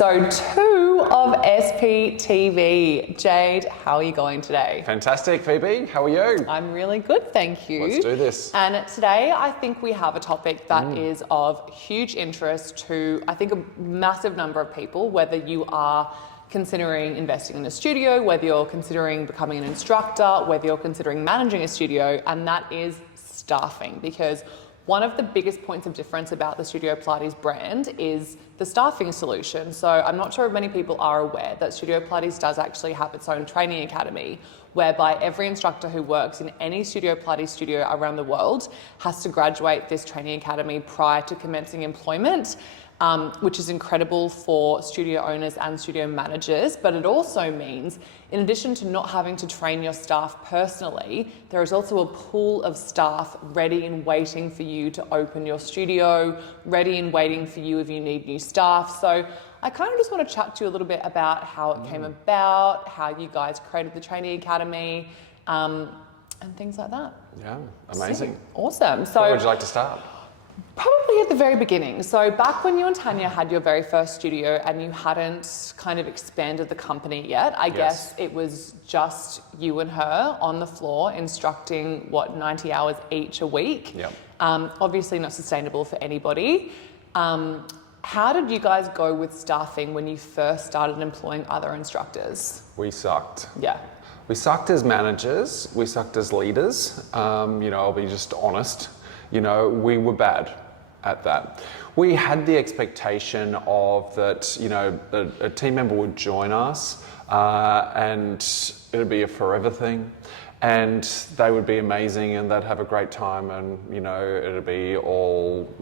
episode 2 of SPTV. Jade, how are you going today? Fantastic, Phoebe. How are you? I'm really good, thank you. Let's do this. And today I think we have a topic that is of huge interest to, I think, a massive number of people, whether you are considering investing in a studio, whether you're considering becoming an instructor, whether you're considering managing a studio, and that is staffing. Because one of the biggest points of difference about the Studio Pilates brand is the staffing solution. So I'm not sure if many people are aware that Studio Pilates does actually have its own training academy, whereby every instructor who works in any Studio Pilates studio around the world has to graduate this training academy prior to commencing employment. Which is incredible for studio owners and studio managers, but it also means, in addition to not having to train your staff personally, there is also a pool of staff ready and waiting for you to open your studio, ready and waiting for you if you need new staff. So I kind of just want to chat to you a little bit about how it came about, how you guys created the training academy, and things like that. Yeah, amazing. Sick. Awesome. So where would you like to start? Probably at the very beginning. So back when you and Tanya had your very first studio and you hadn't kind of expanded the company yet, I guess it was just you and her on the floor instructing, 90 hours each a week? Yep. Obviously not sustainable for anybody. How did you guys go with staffing when you first started employing other instructors? We sucked. Yeah. We sucked as managers. We sucked as leaders. I'll be just honest. We were bad at that. We had the expectation of that, a team member would join us and it would be a forever thing. And they would be amazing and they'd have a great time and, it'd be all,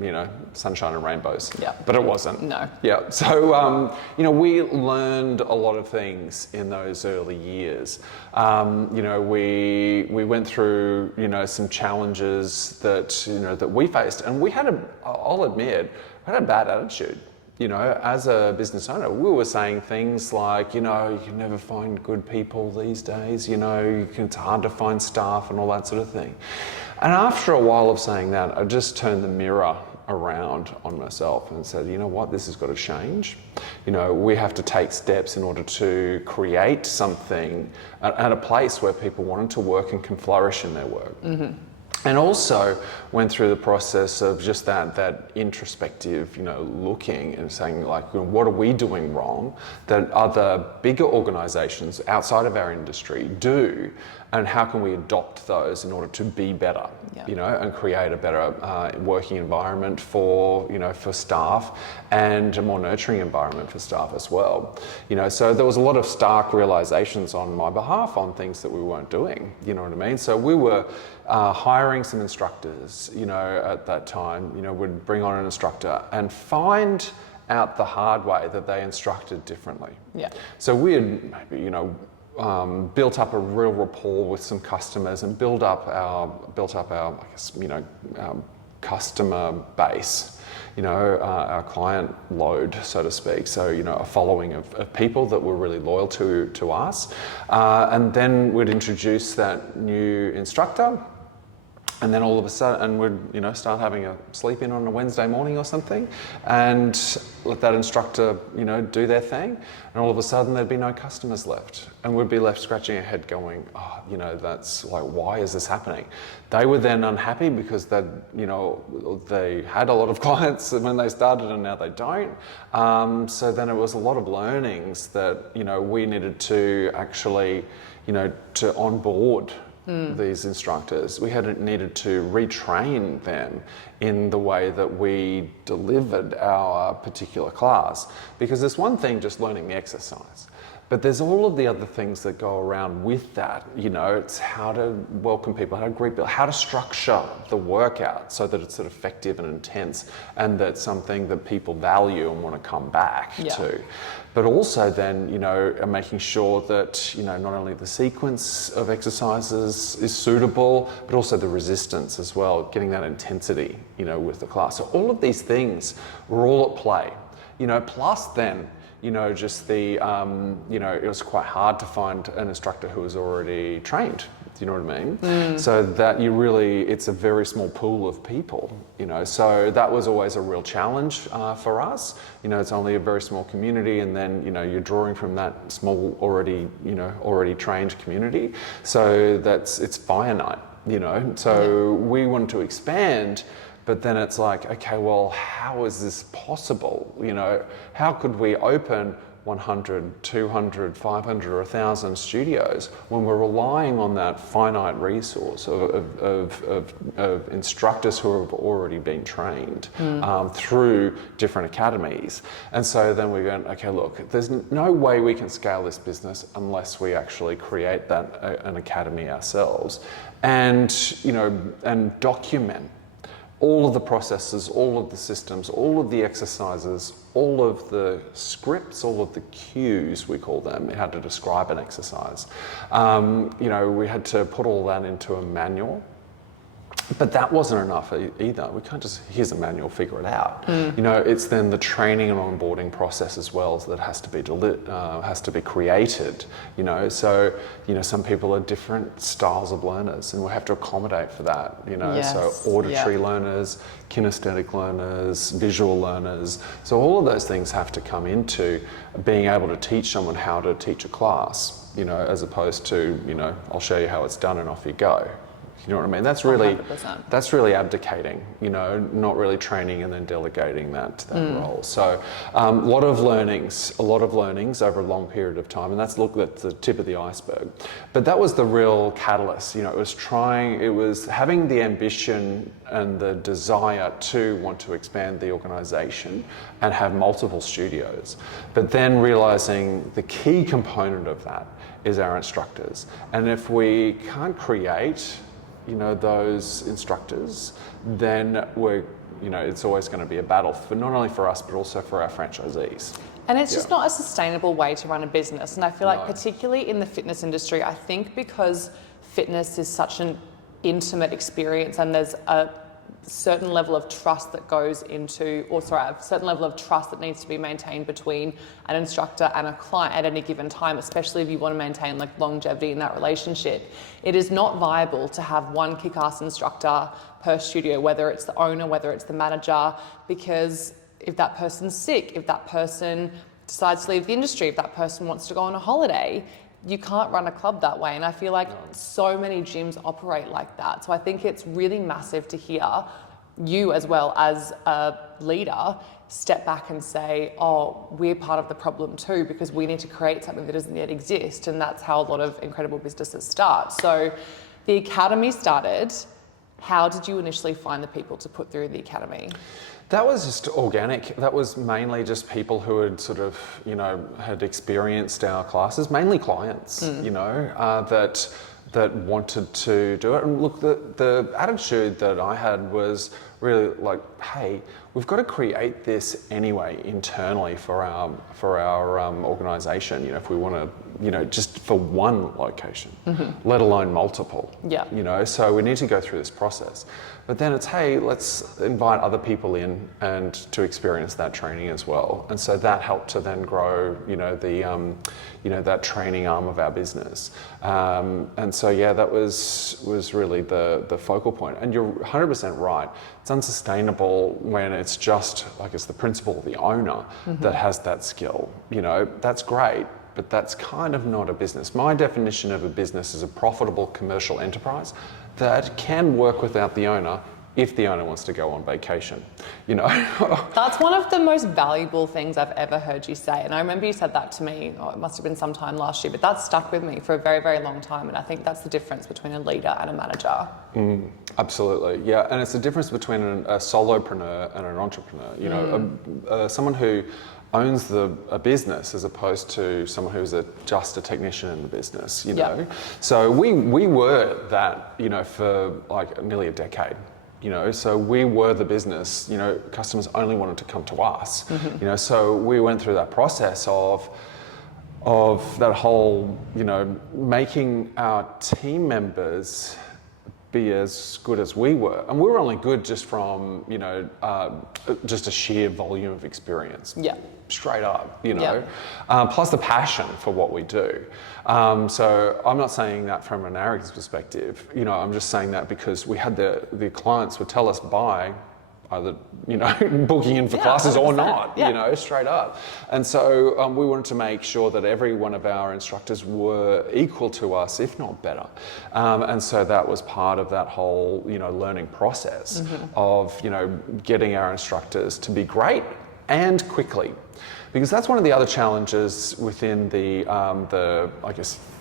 sunshine and rainbows. Yeah. But it wasn't. No. Yeah. So, we learned a lot of things in those early years. We went through, some challenges that we faced, and we had I'll admit, we had a bad attitude. As a business owner, we were saying things like, you can never find good people these days, it's hard to find staff and all that sort of thing. And after a while of saying that, I just turned the mirror around on myself and said, you know what, this has got to change. We have to take steps in order to create something at a place where people wanted to work and can flourish in their work. Mm-hmm. And also went through the process of just that introspective, looking and saying, like, what are we doing wrong that other bigger organisations outside of our industry do, and how can we adopt those in order to be better, and create a better working environment for staff, and a more nurturing environment for staff as well. So there was a lot of stark realizations on my behalf on things that we weren't doing. You know what I mean? So we were hiring some instructors, at that time, would bring on an instructor and find out the hard way that they instructed differently. Yeah. So we had maybe, built up a real rapport with some customers and built up our customer base, our client load, so to speak. So, a following of people that were really loyal to us. And then we'd introduce that new instructor. And then all of a sudden, we'd start having a sleep in on a Wednesday morning or something, and let that instructor do their thing. And all of a sudden, there'd be no customers left, and we'd be left scratching our head, going, that's like, why is this happening? They were then unhappy because they had a lot of clients when they started, and now they don't. So then it was a lot of learnings that we needed to actually to onboard these instructors. We needed to retrain them in the way that we delivered our particular class, because there's one thing just learning the exercise, but there's all of the other things that go around with that. It's how to welcome people, how to greet people, how to structure the workout so that it's sort of effective and intense, and that's something that people value and want to come back to. But also then, making sure that, not only the sequence of exercises is suitable, but also the resistance as well, getting that intensity, with the class. So all of these things were all at play, plus then, just the, it was quite hard to find an instructor who was already trained Do you know what I mean? So that it's a very small pool of people, so that was always a real challenge for us. It's only a very small community, and then, you're drawing from that small already trained community. So it's finite, so we wanted to expand. But then it's like, okay, well, how is this possible? How could we open 100, 200, 500 or 1,000 studios when we're relying on that finite resource of instructors who have already been trained through different academies? And so then we went, okay, look, there's no way we can scale this business unless we actually create an academy ourselves and document all of the processes, all of the systems, all of the exercises, all of the scripts, all of the cues, we call them, how to describe an exercise. We had to put all that into a manual. But that wasn't enough either. We can't just, here's a manual, figure it out. It's then the training and onboarding process as well that has to be created. So some people are different styles of learners, and we have to accommodate for that. Yes. So auditory learners, kinesthetic learners, visual learners. So all of those things have to come into being able to teach someone how to teach a class. As opposed to I'll show you how it's done and off you go. You know what I mean? That's really 100%. That's really abdicating, not really training and then delegating that role. So a lot of learnings over a long period of time, and that's the tip of the iceberg. But that was the real catalyst. It was having the ambition and the desire to want to expand the organisation and have multiple studios. But then realising the key component of that is our instructors. And if we can't create those instructors, then it's always going to be a battle for not only for us, but also for our franchisees. And it's just not a sustainable way to run a business. And I feel like particularly in the fitness industry, I think because fitness is such an intimate experience and there's a certain level of trust that goes into, a certain level of trust that needs to be maintained between an instructor and a client at any given time, especially if you want to maintain longevity in that relationship. It is not viable to have one kick-ass instructor per studio, whether it's the owner, whether it's the manager, because if that person's sick, if that person decides to leave the industry, if that person wants to go on a holiday, you can't run a club that way. And I feel like so many gyms operate like that. So I think it's really massive to hear you, as well as a leader, step back and say, oh, we're part of the problem too, because we need to create something that doesn't yet exist. And that's how a lot of incredible businesses start. So the academy started. How did you initially find the people to put through the academy? That was just organic. That was mainly just people who had had experienced our classes, mainly clients, that wanted to do it. And look, the attitude that I had was really like, hey, we've got to create this anyway internally for our organisation. If we want to, just for one location, let alone multiple. Yeah. So we need to go through this process. But then it's, hey, let's invite other people in and to experience that training as well. And so that helped to then grow, that training arm of our business. And so, that was really the focal point. And you're 100% right. It's unsustainable when it's just, it's the principal, the owner that has that skill. That's great, but that's kind of not a business. My definition of a business is a profitable commercial enterprise that can work without the owner if the owner wants to go on vacation, That's one of the most valuable things I've ever heard you say. And I remember you said that to me, it must have been sometime last year, but that's stuck with me for a very, very long time. And I think that's the difference between a leader and a manager. Absolutely, yeah. And it's the difference between a solopreneur and an entrepreneur, someone who owns a business as opposed to someone who's just a technician in the business, So we were that, for nearly a decade. So we were the business, customers only wanted to come to us, so we went through that process of that whole, making our team members be as good as we were. And we were only good just from, just a sheer volume of experience. Yeah. Straight up, plus the passion for what we do. So I'm not saying that from an arrogance perspective, I'm just saying that because we had the clients would tell us by either, booking in for classes or not, straight up. And so we wanted to make sure that every one of our instructors were equal to us, if not better. And so that was part of that whole, learning process of, getting our instructors to be great and quickly. Because that's one of the other challenges within the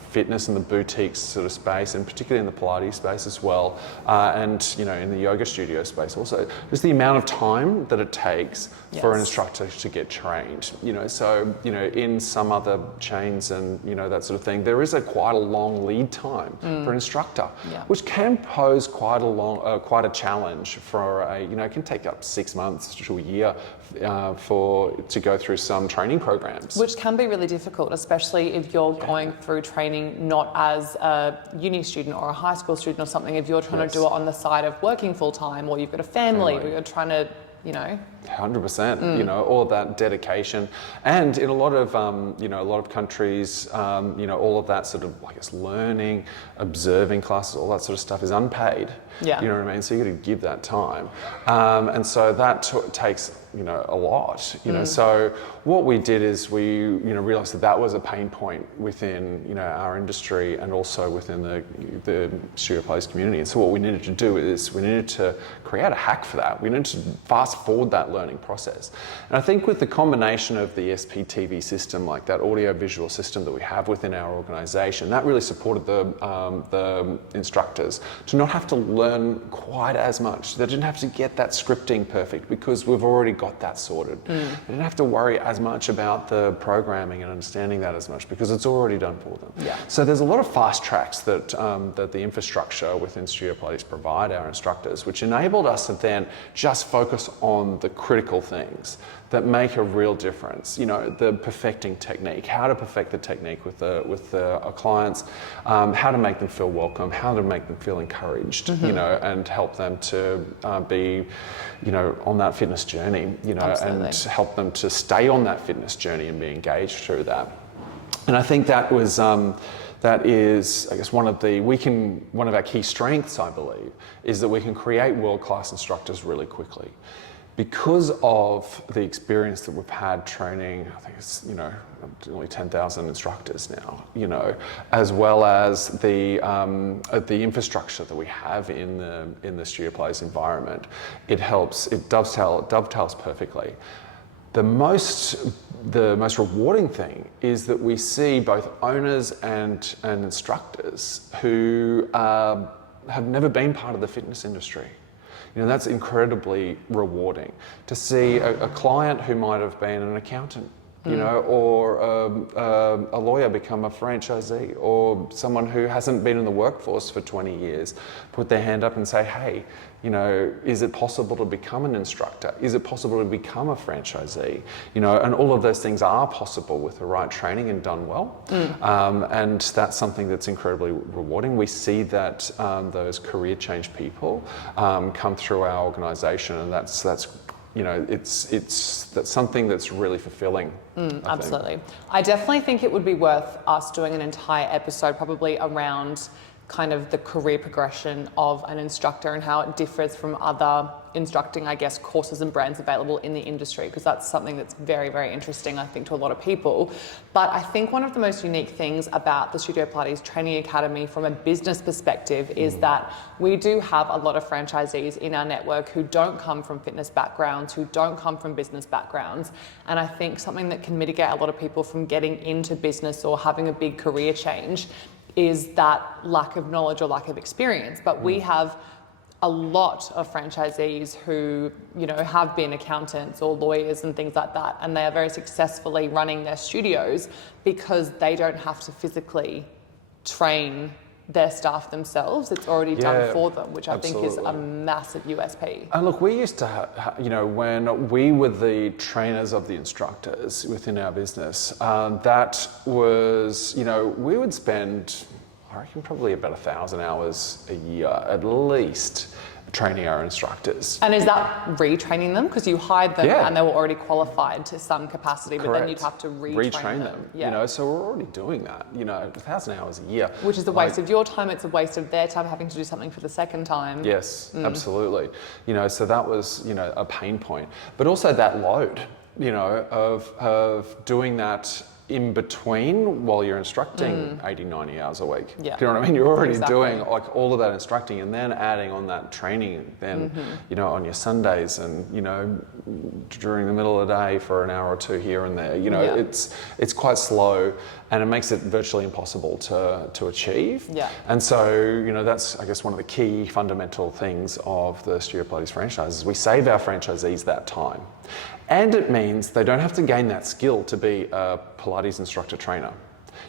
fitness and the boutique sort of space, and particularly in the Pilates space as well, and in the yoga studio space also, just the amount of time that it takes for an instructor to get trained. So in some other chains and that sort of thing, there is quite a long lead time for an instructor, which can pose quite a challenge for it can take up 6 months to a year to go through some training programs, which can be really difficult, especially if you're going through training not as a uni student or a high school student or something. If you're trying to do it on the side of working full time, or you've got a family, or you're trying to 100%, all of that dedication. And in a lot of, countries, all of that sort of, learning, observing classes, all that sort of stuff is unpaid. Yeah. You know what I mean? So you got to give that time. And so that takes, a lot, So what we did is we, realized that was a pain point within, our industry and also within the Studio Pilates community. And so what we needed to do is we needed to create a hack for that. We needed to fast forward that learning process. And I think with the combination of the SPTV system, like that audio-visual system that we have within our organization, that really supported the instructors to not have to learn quite as much. They didn't have to get that scripting perfect because we've already got that sorted. They didn't have to worry as much about the programming and understanding that as much because it's already done for them. Yeah. So there's a lot of fast tracks that the infrastructure within Studio Pilates provide our instructors, which enabled us to then just focus on the critical things that make a real difference. The perfecting technique, how to perfect the technique with our clients, how to make them feel welcome, how to make them feel encouraged, and help them to be, on that fitness journey, Absolutely. and help them to stay on that fitness journey and be engaged through that. And I think that was. That is, I guess, one of our key strengths, I believe, is that we can create world-class instructors really quickly. Because of the experience that we've had training, I think it's, nearly 10,000 instructors now, as well as the infrastructure that we have in the Studio Pilates environment, it dovetails perfectly. The most rewarding thing is that we see both owners and instructors who have never been part of the fitness industry. That's incredibly rewarding to see a client who might have been an accountant, or a lawyer become a franchisee, or someone who hasn't been in the workforce for 20 years put their hand up and say, hey, is it possible to become an instructor? Is it possible to become a franchisee? And all of those things are possible with the right training and done well. And that's something that's incredibly rewarding. We see that those career change people come through our organisation, and that's something that's really fulfilling. Absolutely. I definitely think it would be worth us doing an entire episode probably around kind of the career progression of an instructor and how it differs from other instructing, I guess, courses and brands available in the industry, because that's something that's very, very interesting, I think, to a lot of people. But I think one of the most unique things about the Studio Pilates Training Academy from a business perspective is that we do have a lot of franchisees in our network who don't come from fitness backgrounds, who don't come from business backgrounds. And I think something that can mitigate a lot of people from getting into business or having a big career change is that lack of knowledge or lack of experience. But we have a lot of franchisees who, have been accountants or lawyers and things like that, and they are very successfully running their studios because they don't have to physically train their staff themselves. It's already done for them, which I think is a massive USP. And look, we used to when we were the trainers of the instructors within our business, that was, we would spend, I reckon probably about 1,000 hours a year at least training our instructors. And is that retraining them? Because you hired them Yeah. and they were already qualified to some capacity, but then Correct. you'd have to retrain them. You know, so we're already doing that, you know, 1,000 hours a year. Which is a waste of your time, it's a waste of their time having to do something for the second time. Yes, absolutely. You know, so that was, you know, a pain point. But also that load, you know, of doing that in between while you're instructing 80, 90 hours a week. Yeah. Do you know what I mean? You're already Exactly. doing like all of that instructing and then adding on that training then, you know, on your Sundays and, you know, during the middle of the day for an hour or two here and there. You know, it's quite slow and it makes it virtually impossible to achieve. Yeah. And so, you know, that's, I guess, one of the key fundamental things of the Studio Pilates franchise is we save our franchisees that time. And it means they don't have to gain that skill to be a Pilates instructor trainer.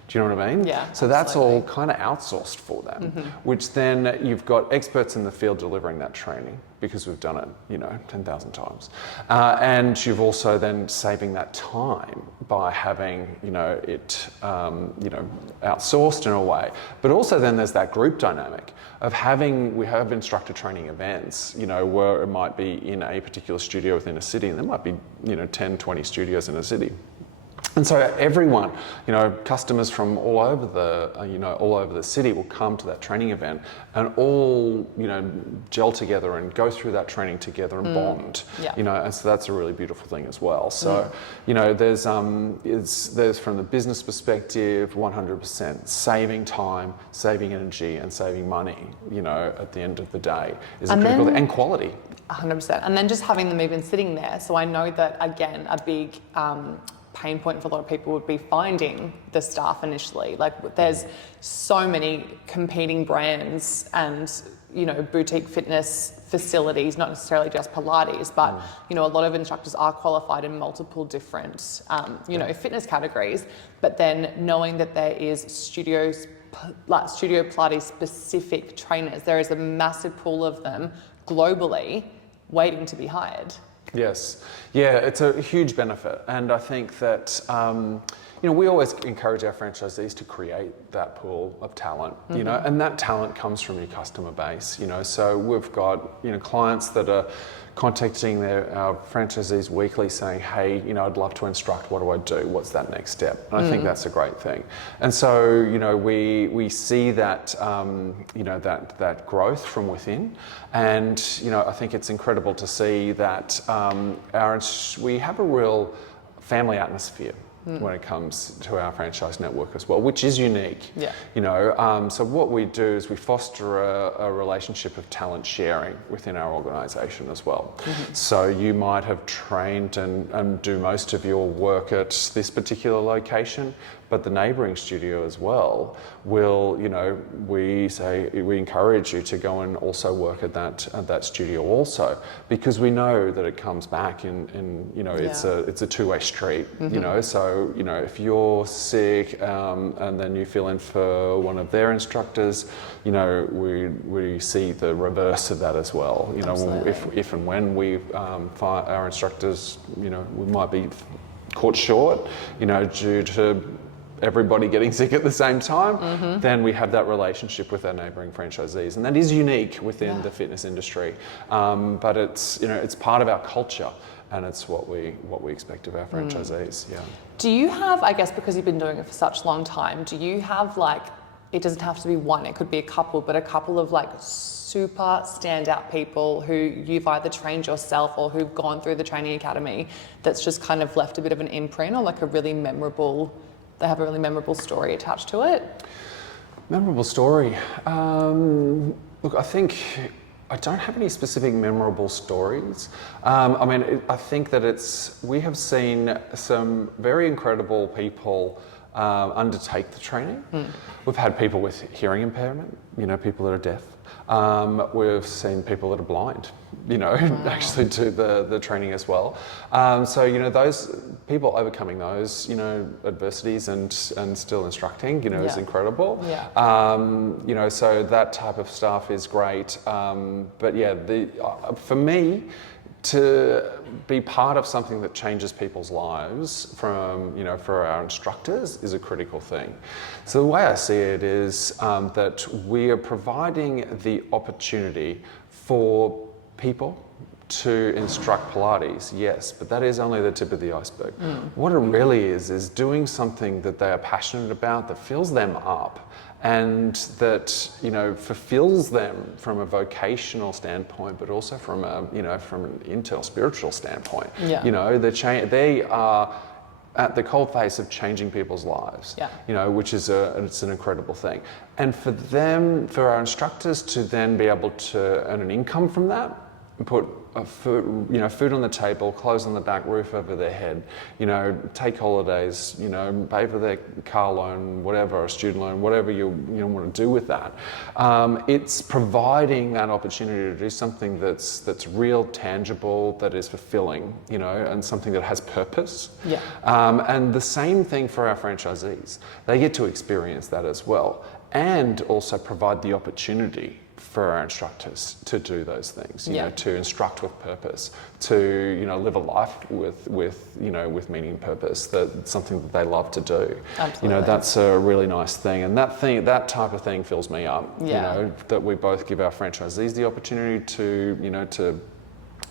Do you know what I mean? Yeah, so that's absolutely. all kind of outsourced for them, which then you've got experts in the field delivering that training because we've done it, you know, 10,000 times. And you've also then saving that time by having, you know, it, you know, outsourced in a way. But also then there's that group dynamic of having, we have instructor training events, you know, where it might be in a particular studio within a city and there might be, you know, 10, 20 studios in a city. And so everyone, you know, customers from all over the, you know, all over the city will come to that training event and all, you know, gel together and go through that training together and bond, you know, and so that's a really beautiful thing as well. So, you know, there's from the business perspective, 100% saving time, saving energy and saving money, you know, at the end of the day is a critical thing, and quality. 100%. And then just having them even sitting there. So I know that, again, a big pain point for a lot of people would be finding the staff initially. Like there's so many competing brands and, you know, boutique fitness facilities, not necessarily just Pilates, but, you know, a lot of instructors are qualified in multiple different, you know, fitness categories. But then knowing that there is Studio Pilates specific trainers, there is a massive pool of them globally waiting to be hired. Yes, yeah, it's a huge benefit, and I think that you know, we always encourage our franchisees to create that pool of talent, you know, and that talent comes from your customer base, you know. So we've got, you know, clients that are contacting our franchisees weekly saying, hey, you know, I'd love to instruct, what do I do? What's that next step? And I think that's a great thing. And so, you know, we see that, you know, that growth from within. And, you know, I think it's incredible to see that we have a real family atmosphere when it comes to our franchise network as well, which is unique. Yeah. You know, so what we do is we foster a relationship of talent sharing within our organisation as well. So you might have trained and do most of your work at this particular location, but the neighbouring studio as well will, you know, we encourage you to go and also work at that studio also, because we know that it comes back in you know, it's a two-way street, you know. So, you know, if you're sick and then you fill in for one of their instructors, you know, we see the reverse of that as well. You know, if and when we find our instructors, you know, we might be caught short, you know, due to everybody getting sick at the same time, then we have that relationship with our neighbouring franchisees, and that is unique within the fitness industry. But it's, you know, it's part of our culture, and it's what we expect of our franchisees. Yeah. Do you have, I guess, because you've been doing it for such a long time, do you have, like, it doesn't have to be one, it could be a couple, but a couple of like super standout people who you've either trained yourself or who've gone through the training academy that's just kind of left a bit of an imprint, or like they have a really memorable story attached to it? Memorable story. Look, I think I don't have any specific memorable stories. I mean, I think that we have seen some very incredible people undertake the training. We've had people with hearing impairment, you know, people that are deaf. We've seen people that are blind, you know, actually do the training as well. So, you know, those people overcoming those, you know, adversities and still instructing, you know, is incredible. You know, so that type of stuff is great. But yeah, for me, to be part of something that changes people's lives from, for our instructors is a critical thing. So the way I see it is that we are providing the opportunity for people to instruct Pilates, yes, but that is only the tip of the iceberg. What it really is doing something that they are passionate about, that fills them up, and that fulfills them from a vocational standpoint, but also from from an internal spiritual standpoint. Yeah. They are at the cold face of changing people's lives. Yeah. Which is it's an incredible thing. And for our instructors to then be able to earn an income from that, and put food on the table, clothes on the back, roof over their head, take holidays, pay for their car loan, whatever, a student loan, whatever you want to do with that. It's providing that opportunity to do something that's real, tangible, that is fulfilling, and something that has purpose. Yeah. And the same thing for our franchisees. They get to experience that as well, and also provide the opportunity for our instructors to do those things, to instruct with purpose, to live a life with meaning and purpose. That's something that they love to do. Absolutely. That's a really nice thing, and that type of thing fills me up. Yeah. That we both give our franchisees the opportunity to to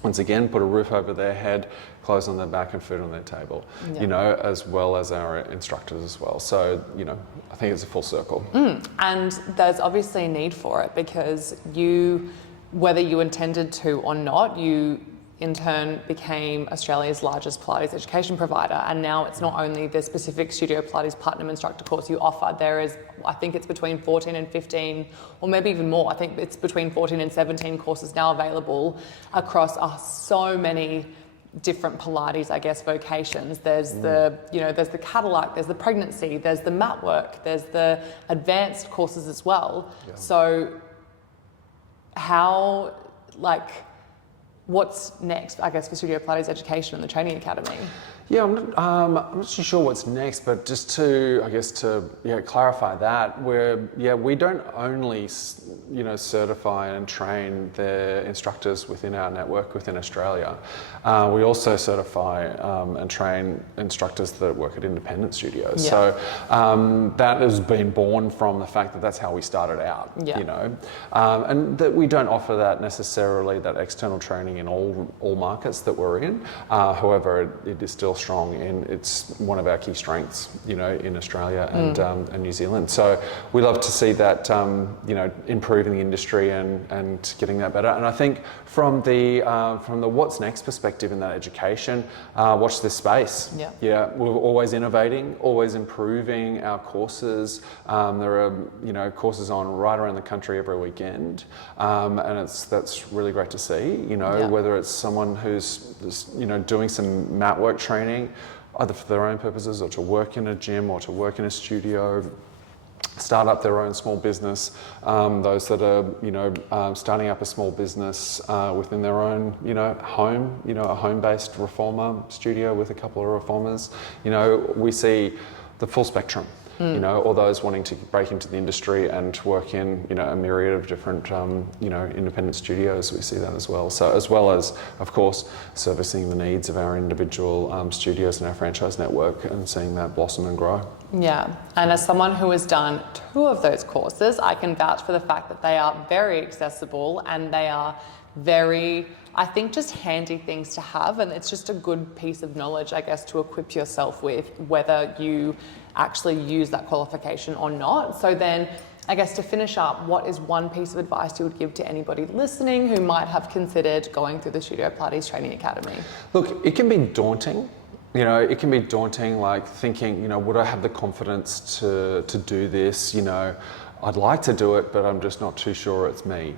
once again put a roof over their head, clothes on their back, and food on their table. Yeah. As well as our instructors as well. So I think it's a full circle. And there's obviously a need for it, because whether you intended to or not, you in turn became Australia's largest Pilates education provider. And now it's not only the specific Studio Pilates Platinum Instructor course you offer. There is, I think it's between 14 and 15, or maybe even more. I think it's between 14 and 17 courses now available across so many different Pilates, vocations. There's there's the Cadillac, there's the pregnancy, there's the mat work, there's the advanced courses as well. Yeah. So what's next, for Studio Pilates Education and the Training Academy? Yeah, I'm not too sure what's next, but just to clarify that, we don't only certify and train the instructors within our network within Australia. We also certify and train instructors that work at independent studios. Yeah. So that has been born from the fact that that's how we started out. Yeah. And that we don't offer that necessarily, that external training in all markets that we're in. However, it is still strong, and it's one of our key strengths, in Australia and New Zealand. So we love to see that, improving the industry and getting that better. And I think from the what's next perspective in that education, watch this space. Yeah. Yeah, we're always innovating, always improving our courses. There are courses on right around the country every weekend, and that's really great to see. Whether it's someone who's doing some mat work training, either for their own purposes or to work in a gym or to work in a studio, start up their own small business. Those that are starting up a small business within their own home, a home-based reformer studio with a couple of reformers. We see the full spectrum. Or those wanting to break into the industry and work in, a myriad of different, independent studios. We see that as well. So as well as, of course, servicing the needs of our individual studios and our franchise network, and seeing that blossom and grow. Yeah, and as someone who has done 2 of those courses, I can vouch for the fact that they are very accessible, and they are very, I think, just handy things to have. And it's just a good piece of knowledge, to equip yourself with, whether you actually use that qualification or not. So then, to finish up, what is one piece of advice you would give to anybody listening who might have considered going through the Studio Pilates Training Academy? Look, it can be daunting. It can be daunting, like thinking, would I have the confidence to do this? I'd like to do it, but I'm just not too sure it's me.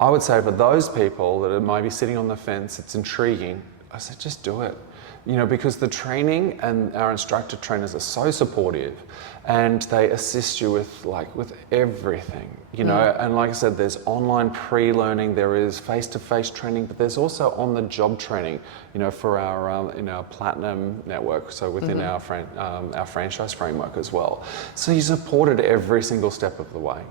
I would say for those people that might be sitting on the fence, it's intriguing, I said, just do it. Because the training and our instructor trainers are so supportive, and they assist you with everything, and like I said, there's online pre-learning, there is face-to-face training, but there's also on-the-job training, for our in our Platinum network, so within our franchise framework as well. So you're supported every single step of the way,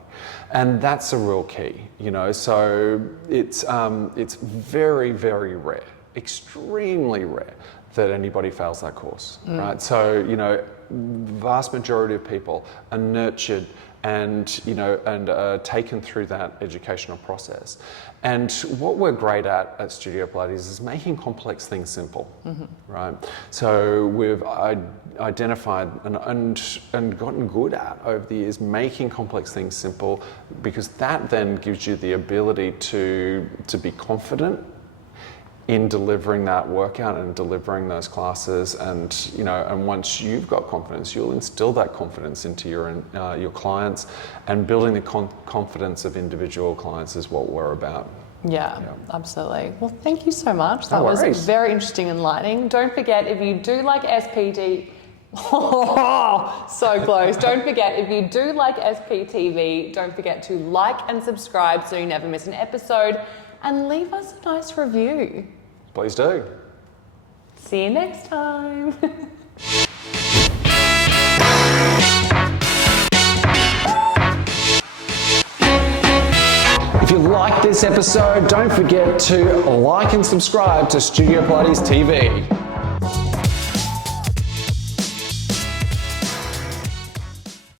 and that's a real key, so it's very, very rare. extremely rare that anybody fails that course, right? So, you know, vast majority of people are nurtured and, you know, and taken through that educational process. And what we're great at Studio Pilates is making complex things simple, right? So we've identified and gotten good at over the years making complex things simple, because that then gives you the ability to be confident in delivering that workout and delivering those classes. And, you know, and once you've got confidence, you'll instill that confidence into your clients, and building the confidence of individual clients is what we're about. Yeah, absolutely. Well, thank you so much. That No was worries. very interesting and enlightening. Don't forget, if you do like SPT, so close. Don't forget, if you do like SPTV, don't forget to like and subscribe so you never miss an episode, and leave us a nice review. Please do. See you next time. If you like this episode, don't forget to like and subscribe to Studio Pilates TV.